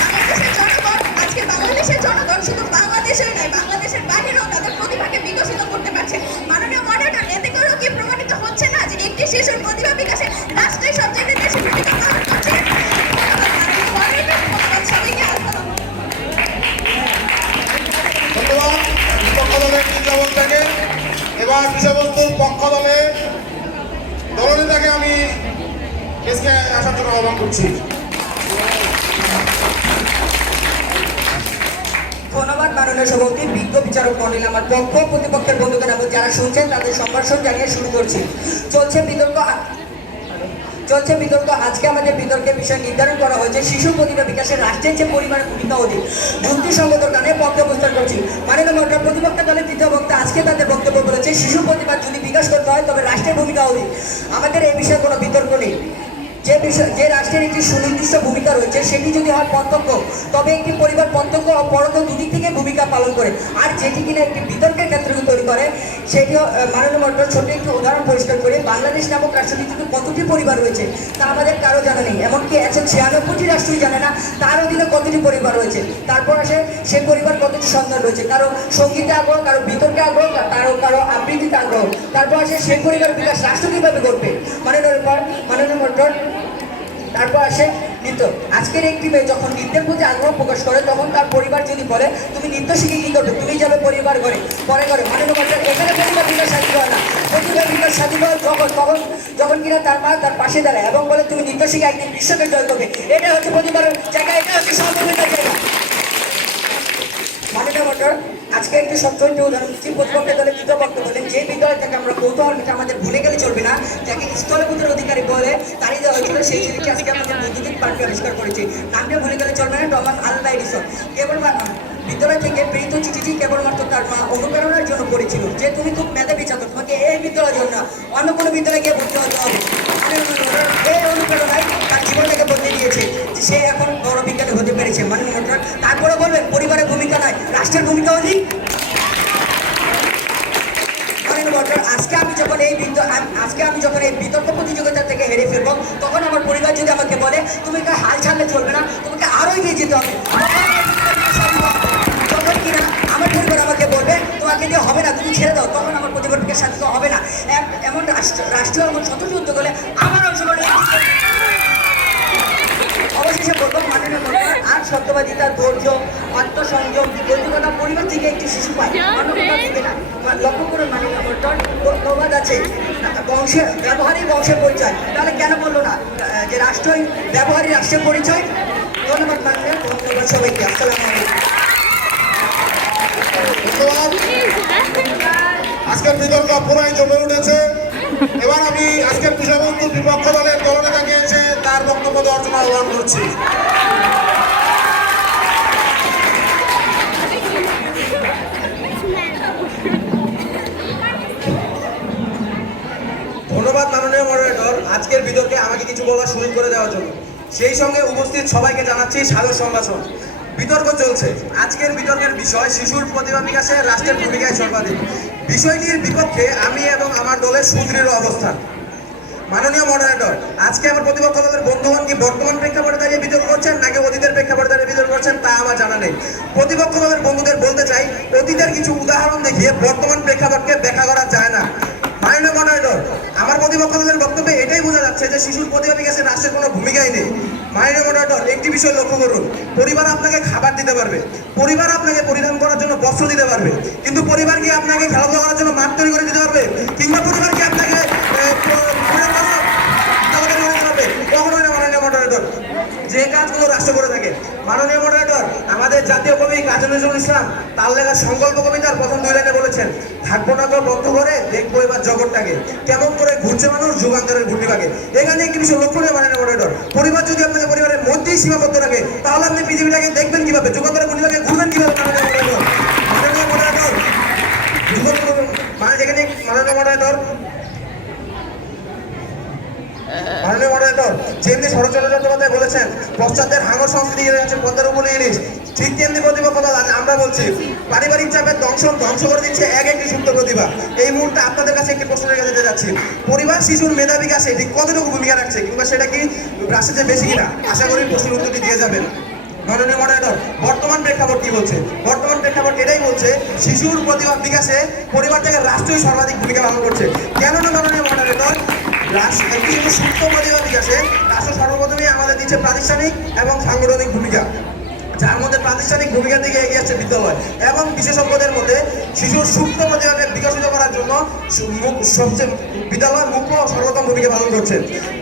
বাংলাদেশের জনগণ, আজকে বাংলাদেশের জনগণ শুধু বাংলাদেশের নয়, বাংলাদেশের বাইরেও তাদের প্রতিভাকে বিকশিত করতে পারছে। মাননীয় মডারেটর, এতে করেও কি প্রমাণিত হচ্ছে না যে একটি শিশুর প্রতিভা বিকাশে রাষ্ট্রই সবচেয়ে বেশি ভূমিকা পালন করছে? সবাইকে আসসালাম। ধন্যবাদ পক্ষ দলের চিন্তাবন্ধাকে। এবার বিষয়বস্তুর পক্ষ দলের দলনেতাকে আমি দেশকে আসার জন্য আহ্বান করছি। ধন্যবাদ মাননীয় সভাপতি, বিজ্ঞ বিচারক মন্ডলী, আমার পক্ষ প্রতিপক্ষের বন্ধুদের এবং যারা শুনছেন তাদের সম্ভাষণ জানিয়ে শুরু করছি। চলছে বিতর্ক। আজকে আমাদের বিতর্কের বিষয় নির্ধারণ করা হয়েছে শিশু প্রতিভা বিকাশে রাষ্ট্রের যে পরিমাণ ভূমিকা অধিক। যুক্তিসঙ্গত কারণে পক্ষে অবস্থান করছি। মাননীয় মডারেটর, প্রতিপক্ষ দলের তৃতীয় বক্তা আজকে তাদের বক্তব্য বলেছে শিশু প্রতিভা যদি বিকাশ করতে হয় তবে রাষ্ট্রের ভূমিকা অধিক। আমাদের এই বিষয়ে কোনো বিতর্ক নেই। যে রাষ্ট্রের একটি সুনির্দিষ্ট ভূমিকা রয়েছে সেটি যদি হয় প্রত্যক্ষ, তবে একটি পরিবার প্রত্যক্ষ ও পরোক্ষ দুদিক থেকে ভূমিকা পালন করে। আর যেটি কিনা একটি বিতর্কের ক্ষেত্র তৈরি করে সেটি মাননীয় মডারেটর ছোট একটি উদাহরণ পরিষ্কার করে, বাংলাদেশ নামক রাষ্ট্রটিতে কতটি পরিবার রয়েছে তা আমাদের কারো জানা নেই, এমনকি 196টি রাষ্ট্রই জানে না তার অধীনে কতটি পরিবার রয়েছে। তারপর আসে সেই পরিবার কতটি সন্তান রয়েছে, কারো সঙ্গীতে আগ্রহ, কারো বিতর্কে আগ্রহ, কারো আবৃত্তিতে আগ্রহ। তারপর আসে সেই পরিবার বিকাশ রাষ্ট্র কীভাবে করবে। মাননীয় মডারেটর, তারপর আসে নৃত্য। আজকের একটি মেয়ে যখন নৃত্যের প্রতি আগ্রহ প্রকাশ করে, তখন তার পরিবার যদি বলে তুমি নৃত্য শিখে কী করবে, তুমি যাবে পরিবার ঘরে পরে করে। মাননীয় মডারেটর, এখানে পরিবার বিকাশ সাধিত হয় না। প্রতিভা বিকাশ সাধিত হয় যখন কিনা তার মা তার পাশে দাঁড়ায় এবং বলে তুমি নৃত্য শিখে একদিন বিশ্বকে জয় করবে। এটা হচ্ছে প্রতিভার জায়গা, এটা হচ্ছে সহযোগিতার জায়গা। মাননীয় মডারেটর, আজকে একটি সত্যি উদাহরণ দিচ্ছি। প্রতিপক্ষের দলের তৃতীয় বক্তব্য বলেন, যে বিদ্যালয় থেকে আমরা কৌতূহল মিটা আমাদের ভুলে গেলে চলবে না, যাকে স্থলপথের অধিকারী বলে তাড়িয়ে দেওয়া হয়েছিল, সেই ছেলেটি আজকে আমাদের বৈদ্যুতিক পার্টি আবিষ্কার করেছে। নামটা ভুলে গেলে চলবে না, টমাস আলভা এডিসন। বিদ্যালয় থেকে প্রেরিত চিঠিটি কেবলমাত্র তার মা অনুপ্রেরণার জন্য পড়েছিল যে তুমি খুব মেধাবী ছাত্র, তোমাকে এই বিদ্যালয়ের জন্য অন্য কোনো বিদ্যালয়ে গিয়ে ভর্তি হতে হবে। এই অনুপ্রেরণায় তার জীবনটাকে বদলে দিয়েছে, সে এখন বড় বিজ্ঞানী হতে পেরেছে। মাননীয় মডারেটর, তারপরে বলবেন পরিবারের ভূমিকা নয়, রাষ্ট্রের ভূমিকা অধিক। মাননীয় মডারেটর, আজকে আমি যখন এই বিতর্ক প্রতিযোগিতা থেকে হেরে ফেলবো, তখন আমার পরিবার যদি আমাকে বলে তুমি হাল ছাড়লে চলবে না, তোমাকে আরো এগিয়ে যেতে হবে, তখন কিনা আমার পরিবার আমাকে বলবে তোমাকে দিয়ে হবে না, তুমি ছেড়ে দাও, তখন আমার পরিবারকে সাধিত হবে না। এমন রাষ্ট্রীয় এমন স্বতন্ত্র উদ্যোগ হলে আমার অংশগ্রহণ। অবশেষে বলবো মাননীয় মডারেটর, আর সত্যবাদিতা, ধৈর্য, আত্মসংযম, নৈতিকতা পরিবার থেকে একটি শিশু পায়, অন্য কোথাও থেকে না। লক্ষ্য করুন মাননীয় মন্ডল, প্রবাদ আছে বংশের ব্যবহারই বংশের পরিচয়। তাহলে কেন বললো না যে রাষ্ট্রই ব্যবহারই রাষ্ট্রের পরিচয়? ধন্যবাদ মাননীয়, ধন্যবাদ সবাইকে। আসসালামু আলাইকুম। ধন্যবাদ। আজকের বিতর্ক পুরাই জমে উঠেছে। এবার আমি আজকের বিষয়বস্তু বিপক্ষ দলের দলনেতা গিয়েছে তার বক্তব্য দেওয়ার জন্য আহ্বান করছি। ধন্যবাদ মাননীয় মডারেটর, আজকের বিতর্কে আমাকে কিছু বলার সুযোগ করে দেওয়ার জন্য। সেই সঙ্গে উপস্থিত সবাইকে জানাচ্ছি সাদর সম্ভাষণ। বিতর্ক চলছে। আজকের বিতর্কের বিষয় শিশুর প্রতিভা বিকাশে রাষ্ট্রের ভূমিকায় সর্বাধিক। বিষয়টির বিপক্ষে আমি এবং আমার দলের সুদৃঢ় অবস্থান। মাননীয় মডারেটর, আজকে আমার প্রতিপক্ষ দলের বন্ধুগণ কি বর্তমান প্রেক্ষাপটে দাঁড়িয়ে বিতর্ক করছেন নাকি অতীতের প্রেক্ষাপটে দাঁড়িয়ে বিতর্ক করছেন তা আমার জানা নেই। প্রতিপক্ষ দলের বন্ধুদের বলতে চাই, অতীতের কিছু উদাহরণ দেখিয়ে বর্তমান প্রেক্ষাপটকে ব্যাখ্যা করা যায় না। মাননীয় মডারেটর, আমার প্রতিপক্ষ দলের বক্তব্যে এটাই বোঝা যাচ্ছে যে শিশুর প্রতিভা বিকাশে রাষ্ট্রের কোনো ভূমিকাই নেই। মাননীয় মডারেটর, একটি বিষয় লক্ষ্য করুন, পরিবার আপনাকে খাবার দিতে পারবে, পরিবার আপনাকে পরিধান করার জন্য বস্ত্র দিতে পারবে, কিন্তু পরিবার কি আপনাকে খেলাধুলা করার জন্য মাঠ তৈরি করে দিতে পারবে? কিংবা পরিবার কি আপনাকে কখনোই না। মাননীয় মডারেটর, যে কাজগুলো রাষ্ট্র করে থাকে। মাননীয় মডারেটর, আমাদের জাতীয় কবি কাজী নজরুল ইসলাম তার লেখা সংকল্প কবিতার প্রথম 2 লাইনে বলেছেন, থাকবো না বন্ধ করে দেখবো এবার জগৎটাকে, কেমন করে ঘুরছে মানুষ যুগান্তরের ঘূর্ণিপাকে। এখানে একটি বিষয় লক্ষণীয় মাননীয় মডারেটর, পরিবার যদি আপনাদের পরিবারের মধ্যেই সীমাবদ্ধ রাখে তাহলে আপনি পৃথিবীটাকে দেখবেন কিভাবে, যুগান্তরের ঘূর্ণিপাকে ঘুরবেন কিভাবে? মাননীয় মডারেটর, এখানে মাননীয় মডারেটর যেমনি শরৎচন্দ্র চট্টোপাধ্যায় বলেছেন পশ্চাতের হাঙর সংস্কৃতি আছে পদ্মার উপরে ইলিশ, ঠিক তেমনি প্রতিপক্ষ দল আমরা বলছি পারিবারিক চাপের ধ্বংস করে দিচ্ছে একটি সুপ্ত প্রতিভা। এই মুহূর্তে আপনাদের কাছে একটি প্রশ্ন রেখে দিতে যাচ্ছি, পরিবার শিশুর মেধা বিকাশে ঠিক কতটুকু ভূমিকা রাখছে, কিংবা সেটা কি রাষ্ট্রের চেয়ে বেশি কিনা? আশা করি প্রশ্নের উত্তরটি দিয়ে যাবেন। মাননীয় মডারেটর, বর্তমান প্রেক্ষাপট কি বলছে? বর্তমান প্রেক্ষাপট এটাই বলছে শিশুর প্রতিভা বিকাশে পরিবার থেকে রাষ্ট্রই সর্বাধিক ভূমিকা পালন করছে। কেননা মাননীয় মডারেটর, একটি সুস্থ প্রতিভা বিকাশে রাষ্ট্র সর্বপ্রথমেই আমাদের দিচ্ছে প্রাতিষ্ঠানিক এবং সাংগঠনিক ভূমিকা, যার মধ্যে প্রাতিষ্ঠানিক ভূমিকার দিকে এগিয়ে আসছে বিদ্যালয় এবং বিশেষজ্ঞদের মধ্যে শিশুর সুপ্ত প্রতিভাকে বিকশিত করার জন্য সবচেয়ে বিদ্যালয় মুখ্য সর্বোত্তম ভূমিকা পালন করছে।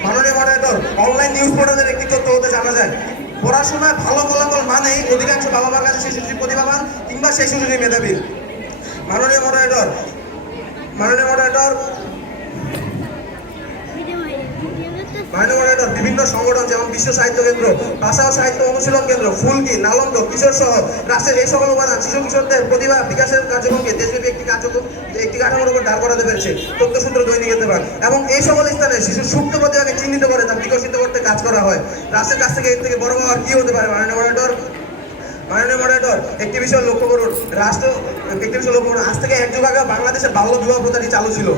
মাননীয় মডারেটর, অনলাইন নিউজ পোর্টালের একটি তথ্য হতে জানা যায় পড়াশোনায় ভালো ফলাফল মানেই অধিকাংশ বাবা মার কাছে সেই শিশুটি প্রতিভাবান কিংবা সেই শিশুটি মেধাবী। মাননীয় মডারেটর, বিভিন্ন সংগঠন যেমন বিশ্ব সাহিত্য কেন্দ্র, ভাষা ও সাহিত্য অনুশীলন কেন্দ্র, ফুলকি, নালন্দ, কিশোর সহ রাষ্ট্রের এই সকল উপাদান শিশু কিশোরদের প্রতিভা বিকাশের কার্যক্রমকে দেশব্যাপী একটি কাঠামোর উপর দাঁড় করাতে পেরেছে। তথ্যসূত্র দৈনিক ইত্তেফাক। এবং এই সকল স্থানে শিশুর সুপ্ত প্রতিভাকে চিহ্নিত করে তা বিকশিত করতে কাজ করা হয়। রাষ্ট্রের কাছ থেকে এর থেকে বড় হওয়ার কি হতে পারে? মাননীয় মডারেটর, একটি বিষয় লক্ষ্য করুন, আজ থেকে 1 যুগ আগে বাংলাদেশের বাল্য বিবাহ প্রথাটি চালু ছিল।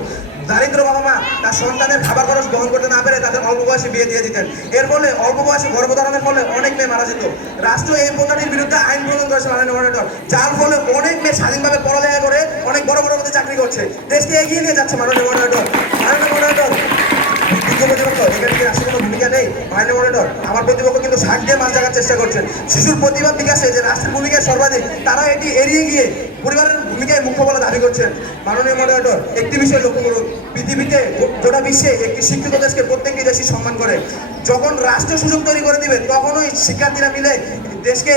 দারিদ্র বাবা মা তার সন্তানের খাবার খরচ বহন করতে না পেরে তাদের অল্প বয়সে বিয়ে দিয়ে দিতেন। এর ফলে অল্প বয়সে গর্ভধারণের ফলে অনেক মেয়ে মারা যেত। রাষ্ট্র এই প্রথাটির বিরুদ্ধে আইন প্রণয়ন করেছে মাননীয় মডারেটর, যার ফলে অনেক মেয়ে স্বাধীনভাবে পড়ালেখা করে অনেক বড় বড় পদে চাকরি করছে, দেশকে এগিয়ে নিয়ে যাচ্ছে। মাননীয় মডারেটর, এখানে কি রাষ্ট্রের কোনো ভূমিকা নেই? মাননীয় মডারেটর, আমার প্রতিপক্ষ কিন্তু 60 দিয়ে মাছ জাগার চেষ্টা করছেন। শিশুর প্রতিভা বিকাশে যে রাষ্ট্রের ভূমিকা সর্বাধিক, তারা এটি এড়িয়ে গিয়ে পরিবারের ভূমিকায় মুখ্য বলে দাবি করছেন। মাননীয় মডারেটর, একটি বিষয় লক্ষ্য করুন, পৃথিবীতে গোটা বিশ্বে একটি শিক্ষিত দেশকে প্রত্যেকটি দেশই সম্মান করে। যখন রাষ্ট্র সুযোগ তৈরি করে দিবে তখনই শিক্ষার্থীরা মিলে দেশকে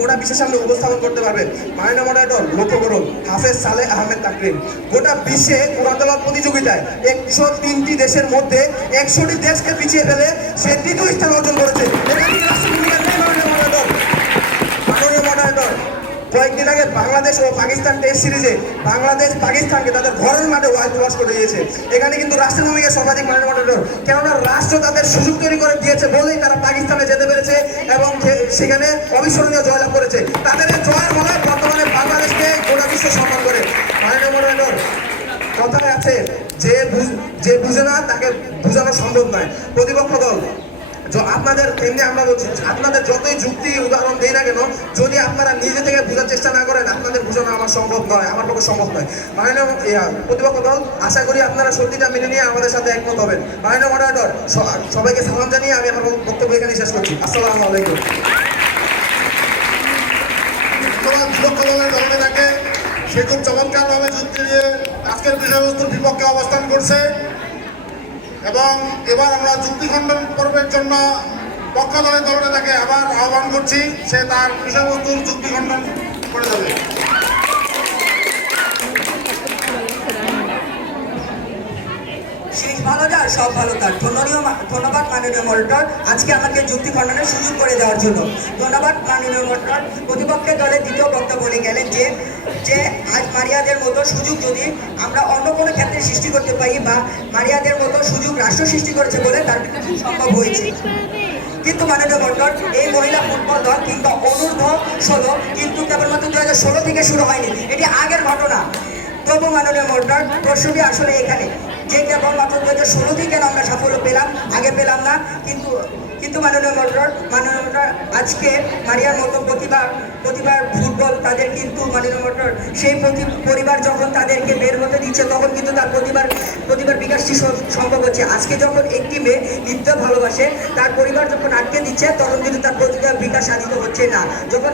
গোটা বিশ্বের সামনে উপস্থাপন করতে পারবে। মাননীয় মডারেটর, লক্ষ্য করুন, হাফেজ সালেহ আহমেদ তাকরিম গোটা বিশ্বে কোরআন তেলাওয়াত প্রতিযোগিতায় 103টি দেশের মধ্যে 100টি দেশকে পিছিয়ে ফেলে সে 3য় স্থান অর্জন করেছে। মাননীয় মডারেটর, কয়েকদিন আগে বাংলাদেশ ও পাকিস্তান টেস্ট সিরিজে বাংলাদেশ পাকিস্তানকে তাদের ঘরের মাঠে হোয়াইট ওয়াশ করে দিয়েছে। এখানে কিন্তু রাষ্ট্রের ভূমিকা সর্বাধিক। মাননীয় মডারেটর, কেননা রাষ্ট্র তাদের সুযোগ তৈরি করে দিয়েছে বলেই তারা পাকিস্তানে যেতে পেরেছে এবং সেখানে অবিস্মরণীয় জয়লাভ করেছে। তাদের এই জয়ের ফলে বর্তমানে বাংলাদেশকে গোটা বিশ্ব সম্মান করে। মাননীয় মডারেটর, কথায় আছে যে বুঝে না তাকে বোঝানো সম্ভব নয়। প্রতিপক্ষ দল আপনাদের এমনি আমরা বলছি, আপনাদের যতই যুক্তি উদাহরণ দেই না কেন, যদি আপনারা নিজে থেকে বোঝার চেষ্টা না করেন আপনাদের বোঝানো আমার পক্ষে সম্ভব নয়। মাননীয় প্রতিপক্ষ দল, আশা করি আপনারা সত্যিটা মেনে নিয়ে আমাদের সাথে একমত হবেন। মাননীয় মডারেটর, সবাইকে সালাম জানিয়ে আমি আমার বক্তব্য এখানে শেষ করছি। আসসালামু আলাইকুম। ধন্যবাদ বিপক্ষ দলের দলনেতাকে, সে খুব চমৎকারভাবে যুক্তি দিয়ে আজকের বিষয়বস্তুর বিপক্ষে অবস্থান করছে। এবং এবার আমরা যুক্তি খণ্ডন পর্বের জন্য পক্ষ দলের দলনেতাকে আবার আহ্বান করছি, সে তার বিষয়বস্তুর যুক্তি খণ্ডন করে দেবে। শেষ ভালো যার সব ভালো তার। ধন্যবাদ মাননীয় মডারেটর আজকে আমাকে যুক্তি খণ্ডনের সুযোগ করে দেওয়ার জন্য। ধন্যবাদ মাননীয় মডারেটর। প্রতিপক্ষের দলের দ্বিতীয় বক্তা বলে গেলেন যে আজ মারিয়াদের মতো সুযোগ যদি আমরা অন্য কোনো ক্ষেত্রে সৃষ্টি করতে পারি বা মারিয়াদের মতো সুযোগ রাষ্ট্র সৃষ্টি করেছে বলে তার কিন্তু সম্ভব হয়েছে। কিন্তু মাননীয় মডারেটর এই মহিলা ফুটবল দল কিংবা অনূর্ধ্ব 16 কিন্তু কেবলমাত্র 2016 থেকে শুরু হয়নি, এটি আগের ঘটনা। তবু মাননীয় মডারেটর প্রশ্নটি আসলে এখানে যে কেবলমাত্র 2016 থেকে কেন আমরা সাফল্য পেলাম, আগে পেলাম না। কিন্তু মাননীয় মডারেটর আজকে মারিয়ার মতো প্রতিবার ফুটবল তাদের কিন্তু মাননীয় মডারেটর সেই পরিবার যখন তাদেরকে বের হতে দিচ্ছে তখন কিন্তু তার প্রতিবার বিকাশটি সম্ভব হচ্ছে। আজকে যখন একটি মেয়ে নৃত্য ভালোবাসে তার পরিবার যখন আটকে দিচ্ছে তখন কিন্তু তার প্রতিভার বিকাশ সাধিত হচ্ছে না। যখন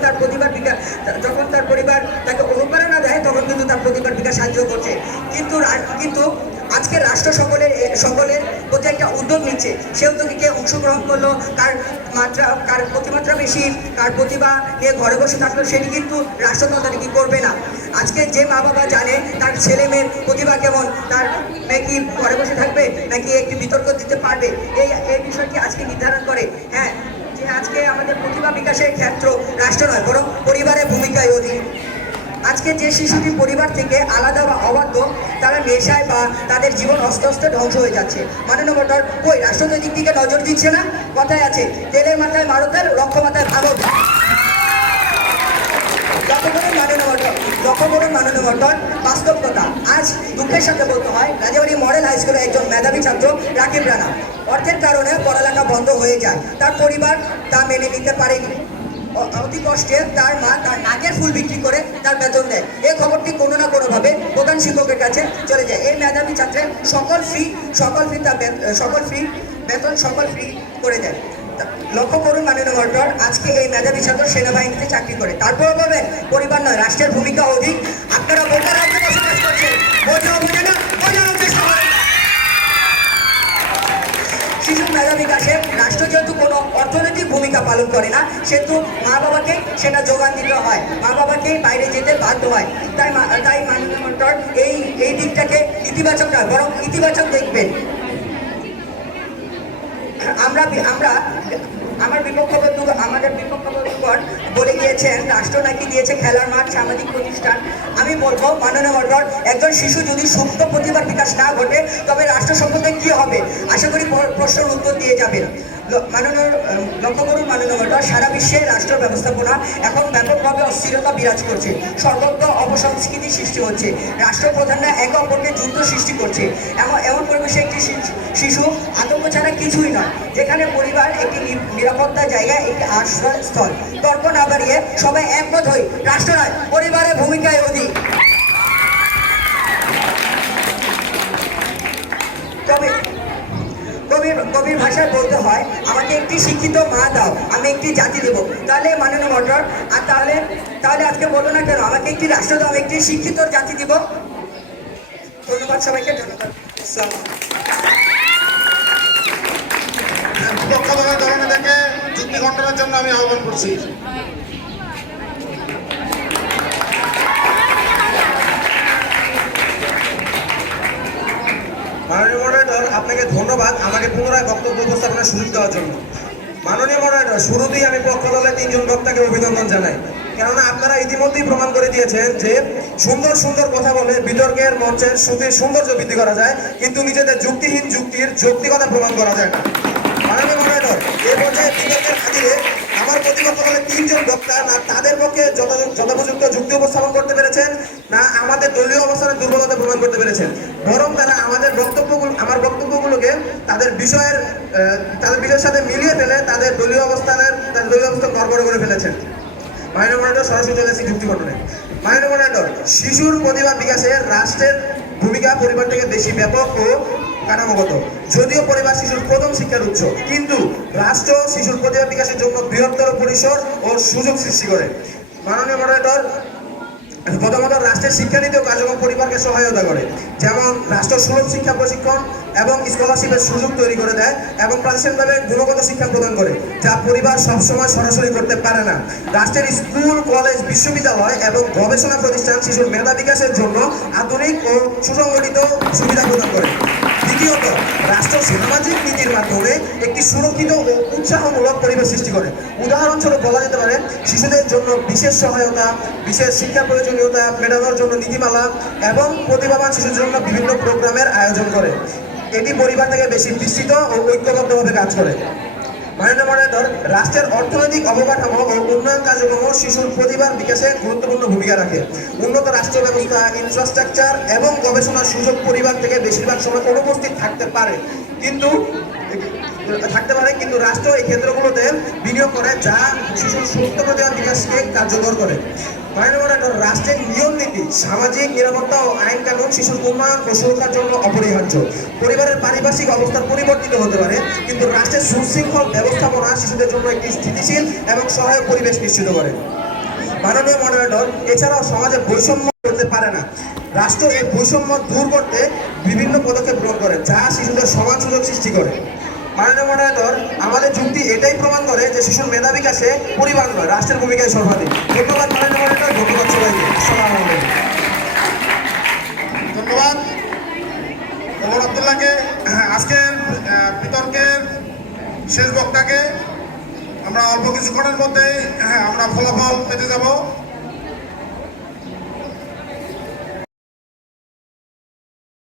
তার পরিবার তাকে অনুপ্রেরণা দেয় তখন কিন্তু তার প্রতিভার বিকাশ সাধিত করছে। কিন্তু আজকে রাষ্ট্র সকলের প্রতি একটা উদ্যোগ নিচ্ছে, সে উদ্যোগে কে অংশগ্রহণ করলো, কার প্রতিমাত্রা বেশি, কার প্রতিভা নিয়ে ঘরে বসে থাকলো, সেটি কিন্তু রাষ্ট্র তদারকি করবে না। আজকে যে মা বাবা জানে তার ছেলে মেয়ের প্রতিভা কেমন, তার মেয়ে কি ঘরে বসে থাকবে নাকি একটি বিতর্ক দিতে পারবে, এই বিষয়টি আজকে নির্ধারণ করে। হ্যাঁ, যে আজকে আমাদের প্রতিভা বিকাশের ক্ষেত্র রাষ্ট্র নয় বরং পরিবারের ভূমিকায় অধিক। আজকে যে শিশুটি পরিবার থেকে আলাদা বা অবাধ্য, তারা নেশায় বা তাদের জীবন আস্তে আস্তে ধ্বংস হয়ে যাচ্ছে। মাননীয় মডারেটর কই রাষ্ট্র তো দিক থেকে নজর দিচ্ছে না? কথায় আছে তেলের মাথায় মারো তেল, রক্ষ মাথায় ভালো। লক্ষ্য করুন মাননীয় মডারেটর বাস্তব কথা। আজ দুঃখের সাথে বলতে হয় রাজাবাড়ি মডেল হাই স্কুলের একজন মেধাবী ছাত্র রাকিব রানা অর্থের কারণে পড়ালেখা বন্ধ হয়ে যায়। তার পরিবার তা মেনে নিতে পারেনি। অতি কষ্টে তার মা তার নাকের ফুল বিক্রি করে তার বেতন দেয়। এই খবরটি কোনো না কোনোভাবে প্রধান শিক্ষকের কাছে চলে যায়। এই মেধাবী ছাত্রের সকল ফ্রি করে দেয়। লক্ষ্য করুন মাননীয় মডারেটর আজকে এই মেধাবী ছাত্র সেনাবাহিনীতে চাকরি করে, তারপরে বলবেন পরিবার নয় রাষ্ট্রের ভূমিকা অধিক। আপনারা বোঝা রাজ্যে বসবাস করছেন, বোঝা শিশুর মেধা বিকাশে রাষ্ট্র যেহেতু কোনো অর্থনৈতিক ভূমিকা পালন করে না, সেহেতু মা বাবাকে সেটা যোগান দিতে হয়, মা বাবাকে বাইরে যেতে বাধ্য হয়। তাই মাননীয় মডারেটর এই দিকটাকে ইতিবাচক নয় বরং ইতিবাচক দেখবেন। আমাদের বিপক্ষ বন্ধুগণ বলে গিয়েছেন রাষ্ট্র নাকি দিয়েছে খেলার মাঠ, সামাজিক প্রতিষ্ঠান। আমি বলবো মাননীয় মডারেটর একজন শিশু যদি সুপ্ত প্রতিভার বিকাশ না ঘটে তবে রাষ্ট্র সম্পর্কে কি হবে? আশা করি প্রশ্নের উত্তর দিয়ে যাবেন। লক্ষ্য করুন মাননীয় মডারেটর সারা বিশ্বে রাষ্ট্র ব্যবস্থাপনা এখন ব্যাপকভাবে অস্থিরতা বিরাজ করছে, সর্বত্র অপসংস্কৃতি সৃষ্টি হচ্ছে, রাষ্ট্রপ্রধানরা একে অপরকে যুদ্ধ সৃষ্টি করছে। এমন পরিবেশে একটি শিশু আতঙ্ক ছাড়া কিছুই নয়, যেখানে পরিবার একটি নিরাপত্তা জায়গা, একটি আশ্রয়স্থল। তর্ক না বাড়িয়ে সবাই একমত হই রাষ্ট্র নয় পরিবারের ভূমিকায় অধিক। কবির ভাষায় বলতে হয় আমাকে একটি শিক্ষিত মা দাও, আমি একটি জাতি দেবো। তাহলে মাননীয় মডারেটর আর তাহলে আজকে বলো না কেন আমাকে একটি রাষ্ট্র দাও, একটি শিক্ষিত জাতি দিব। ধন্যবাদ সবাইকে, ধন্যবাদ। বিপক্ষ দলের দলনেতাকে যুক্তি খণ্ডনের জন্য আমি আহ্বান করছি। মাননীয় মডারেটর আপনাকে ধন্যবাদ আমাকে পুনরায় বক্তব্য উপস্থাপনের সুযোগ দেওয়ার জন্য। মাননীয় মডারেটর শুরুতেই আমি পক্ষ দলের 3 জন বক্তাকে অভিনন্দন জানাই, কেননা আপনারা ইতিমধ্যেই প্রমাণ করে দিয়েছেন যে সুন্দর সুন্দর কথা বলে বিতর্কের মঞ্চের সৌন্দর্য বৃদ্ধি করা যায়, কিন্তু নিজেদের যুক্তিহীন যুক্তির যৌক্তিকতা প্রমাণ করা যায় না। মাননীয় মডারেটর এই পর্যায়ে বিতর্কের খাতিরে আমার প্রতিপক্ষ দলের 3 জন বক্তা না তাদের পক্ষে যথোপযুক্ত যুক্তি উপস্থাপন করতে পেরেছেন, না আমাদের দলীয় অবস্থানের দুর্বলতা প্রমাণ করতে পেরেছেন, বরং তারা আমার বক্তব্যগুলোকে তাদের বিষয়ের সাথে মিলিয়ে ফেলে তাদের দলীয় অবস্থান গড়বড় করে ফেলেছেন। মাননীয় মডারেটর সরাসরি চলে এসেছি যুক্তি ঘটনায়। মাননীয় মডারেটর শিশুর প্রতিভা বিকাশে রাষ্ট্রের ভূমিকা পরিবার থেকে বেশি ব্যাপক ও কাঠামোগত। যদিও পরিবার শিশুর প্রথম শিক্ষার উৎস, কিন্তু রাষ্ট্র শিশুর প্রতিভা বিকাশের জন্য বৃহত্তর পরিসর ও সুযোগ সৃষ্টি করে। মাননীয় মডারেটর, প্রথমত রাষ্ট্রের শিক্ষানীতি ও কার্যক্রম পরিবারকে সহায়তা করে, যেমন রাষ্ট্র সুলভ শিক্ষা প্রশিক্ষণ এবং স্কলারশিপের সুযোগ তৈরি করে দেয় এবং প্রাতিষ্ঠানিকভাবে গুণগত শিক্ষা প্রদান করে, যা পরিবার সবসময় সরাসরি করতে পারে না। রাষ্ট্রের স্কুল, কলেজ, বিশ্ববিদ্যালয় এবং গবেষণা প্রতিষ্ঠান শিশুর মেধা বিকাশের জন্য আধুনিক ও সুসংগঠিত সুবিধা প্রদান করে। দ্বিতীয়ত, রাষ্ট্র সামাজিক নীতির মাধ্যমে একটি সুরক্ষিত ও উৎসাহমূলক পরিবেশ সৃষ্টি করে। উদাহরণস্বরূপ বলা যেতে পারে শিশুদের জন্য বিশেষ সহায়তা, বিশেষ শিক্ষা প্রয়োজনীয়তা মেটানোর জন্য নীতিমালা এবং প্রতিভাবান শিশুর জন্য বিভিন্ন প্রোগ্রামের আয়োজন করে। এটি পরিবার থেকে বেশি বিস্তৃত ও ঐক্যবদ্ধভাবে কাজ করে। মাননীয় মডারেটর, রাষ্ট্রের অর্থনৈতিক অবকাঠামো ও উন্নয়ন কার্যক্রম শিশুর প্রতিভার বিকাশে গুরুত্বপূর্ণ ভূমিকা রাখে। উন্নত রাষ্ট্র ব্যবস্থা, ইনফ্রাস্ট্রাকচার এবং গবেষণার সুযোগ পরিবার থেকে বেশিরভাগ সময় অনুপস্থিত থাকতে পারে, কিন্তু রাষ্ট্র এই ক্ষেত্রগুলোতে বিনিয়োগ করে, যা শিশুর সুস্থ প্রতিভার বিকাশকে কার্যকর করে। মাননীয় মডারেটর, রাষ্ট্রের নিয়ম নীতি, সামাজিক নিরাপত্তা ও আইন কানুন শিশুর উন্নয়ন ও সুরক্ষার জন্য অপরিহার্য। পরিবারের পারিপার্শ্বিক অবস্থা পরিবর্তিত হতে পারে, কিন্তু রাষ্ট্রের সুশৃঙ্খল ব্যবস্থাপনা শিশুদের জন্য একটি স্থিতিশীল এবং সহায়ক পরিবেশ নিশ্চিত করে। মাননীয় মডারেটর, এছাড়াও সমাজে বৈষম্য হতে পারে না। রাষ্ট্র এই বৈষম্য দূর করতে বিভিন্ন পদক্ষেপ গ্রহণ করে, যা শিশুদের সমান সুযোগ সৃষ্টি করে। মাননীয় মডারেটর, আমাদের যুক্তি এটাই প্রমাণ করে যে শিশুর মেধা বিকাশে পরিবার নয়, রাষ্ট্রের ভূমিকায় সর্বাধিক। ধন্যবাদ মাননীয় মডারেটর, ধন্যবাদ সবাইকে। আসসালামু আলাইকুম। ধন্যবাদ ওমর আব্দুল্লাহকে। আজকের বিতর্কের শেষ বক্তাকে আমরা অল্প কিছুক্ষণের মধ্যেই আমরা ফলাফল পেতে যাব।